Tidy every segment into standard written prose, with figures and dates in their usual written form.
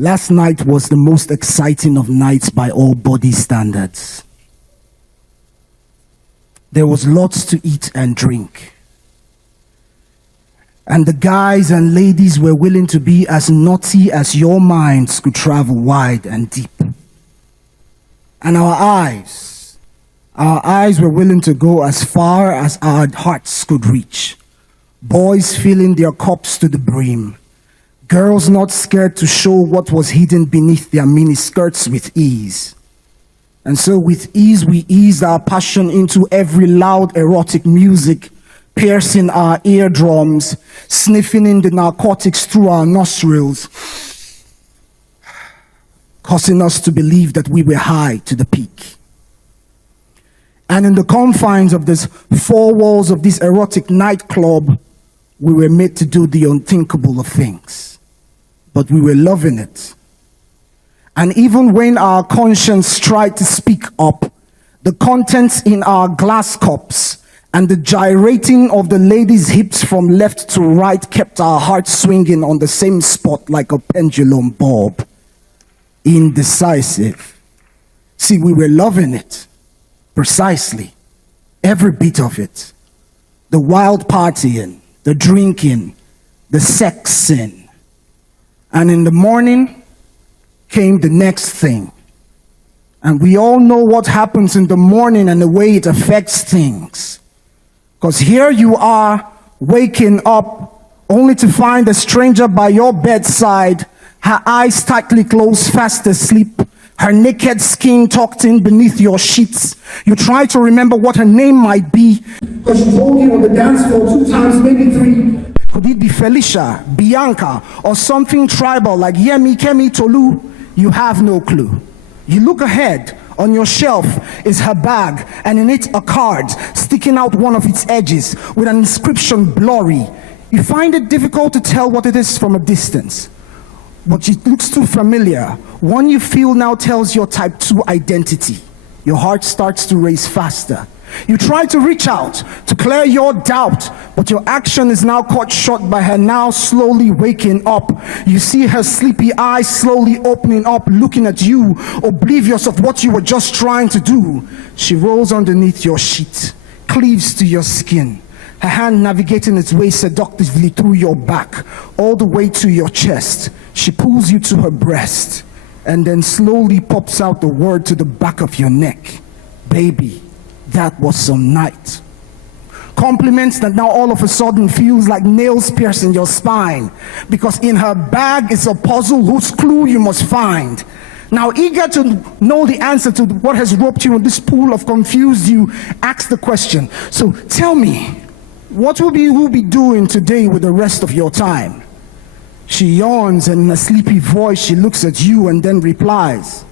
Last night was the most exciting of nights by all body standards. There was lots to eat and drink. And the guys and ladies were willing to be as naughty as your minds could travel wide and deep. And our eyes were willing to go as far as our hearts could reach. Boys filling their cups to the brim. Girls not scared to show what was hidden beneath their mini skirts with ease. And so with ease, we eased our passion into every loud erotic music, piercing our eardrums, sniffing in the narcotics through our nostrils, causing us to believe that we were high to the peak. And in the confines of these four walls of this erotic nightclub, we were made to do the unthinkable of things. But we were loving it. And even when our conscience tried to speak up, the contents in our glass cups and the gyrating of the ladies' hips from left to right kept our hearts swinging on the same spot like a pendulum bob. Indecisive. See, we were loving it. Precisely. Every bit of it. The wild partying, the drinking, the sexing. And in the morning came the next thing. And we all know what happens in the morning and the way it affects things. Because here you are waking up only to find a stranger by your bedside, her eyes tightly closed, fast asleep, her naked skin tucked in beneath your sheets. You try to remember what her name might be, because she told you on the dance floor 2 times, maybe 3. Could it be Felicia, Bianca, or something tribal like Yemi, Kemi, Tolu? You have no clue. You look ahead. On your shelf is her bag, and in it a card sticking out one of its edges with an inscription blurry. You find it difficult to tell what it is from a distance, but it looks too familiar. One you feel now tells your type 2 identity. Your heart starts to race faster. You try to reach out to clear your doubt, but your action is now cut short by her now slowly waking up. You see her sleepy eyes slowly opening up, looking at you, oblivious of what you were just trying to do. She rolls underneath your sheet, cleaves to your skin, her hand navigating its way seductively through your back, all the way to your chest. She pulls you to her breast, and then slowly pops out the word to the back of your neck. Baby. That was some night. Compliments that now all of a sudden feels like nails piercing your spine, because in her bag is a puzzle whose clue you must find. Now, eager to know the answer to what has roped you in this pool of confused you, ask the question. So tell me, what will you be doing today with the rest of your time? She yawns, and in a sleepy voice she looks at you and then replies,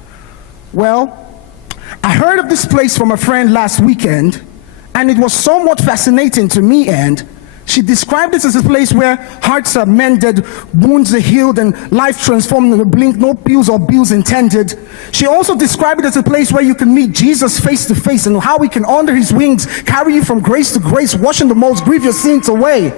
well, I heard of this place from a friend last weekend, and it was somewhat fascinating to me, and she described it as a place where hearts are mended, wounds are healed, and life transformed in a blink, no pills or bills intended. She also described it as a place where you can meet Jesus face to face, and how he can under his wings carry you from grace to grace, washing the most grievous sins away.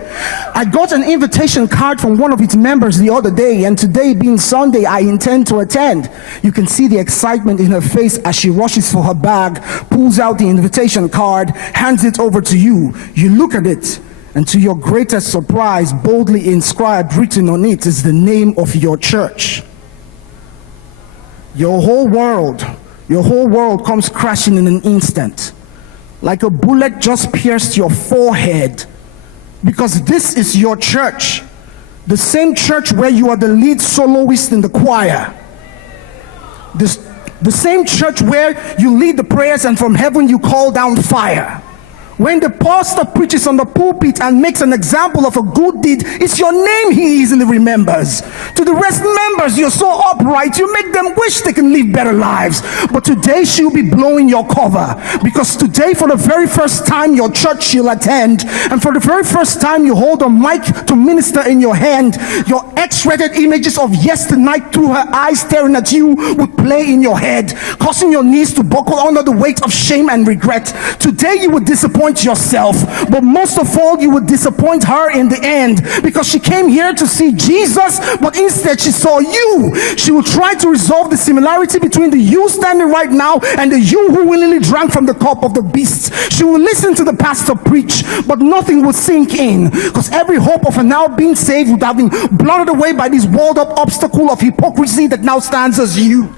I got an invitation card from one of its members the other day, and today being Sunday, I intend to attend. You can see the excitement in her face as she rushes for her bag, pulls out the invitation card, hands it over to you. You look at it, and to your greatest surprise, boldly inscribed, written on it, is the name of your church. Your whole world comes crashing in an instant. Like a bullet just pierced your forehead. Because this is your church. The same church where you are the lead soloist in the choir. The same church where you lead the prayers and from heaven you call down fire. When the pastor preaches on the pulpit and makes an example of a good deed, it's your name he easily remembers. To the rest members, you're so upright, you make them wish they can live better lives. But today she'll be blowing your cover, because today for the very first time your church she'll attend, and for the very first time you hold a mic to minister in your hand, your X-rated images of yesterday through her eyes staring at you would play in your head, causing your knees to buckle under the weight of shame and regret. Today you would disappoint disappoint yourself, but most of all, you will disappoint her in the end, because she came here to see Jesus, but instead she saw you. She will try to resolve the similarity between the you standing right now and the you who willingly drank from the cup of the beast. She will listen to the pastor preach, but nothing will sink in, because every hope of her now being saved would have been blotted away by this walled up obstacle of hypocrisy that now stands as you.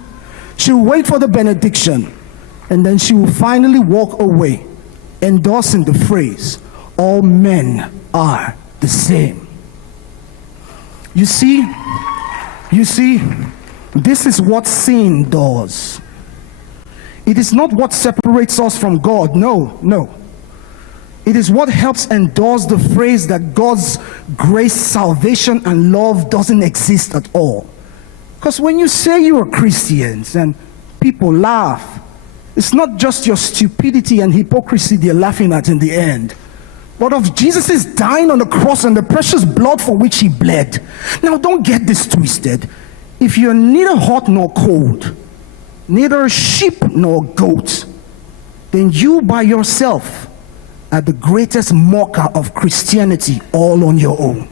She will wait for the benediction, and then she will finally walk away, endorsing the phrase, all men are the same. You see, this is what sin does. It is not what separates us from God. No. It is what helps endorse the phrase that God's grace, salvation, and love doesn't exist at all. Because when you say you are Christians and people laugh, it's not just your stupidity and hypocrisy they're laughing at in the end, but of Jesus' dying on the cross and the precious blood for which he bled. Now don't get this twisted. If you're neither hot nor cold, neither sheep nor goat, then you by yourself are the greatest mocker of Christianity all on your own.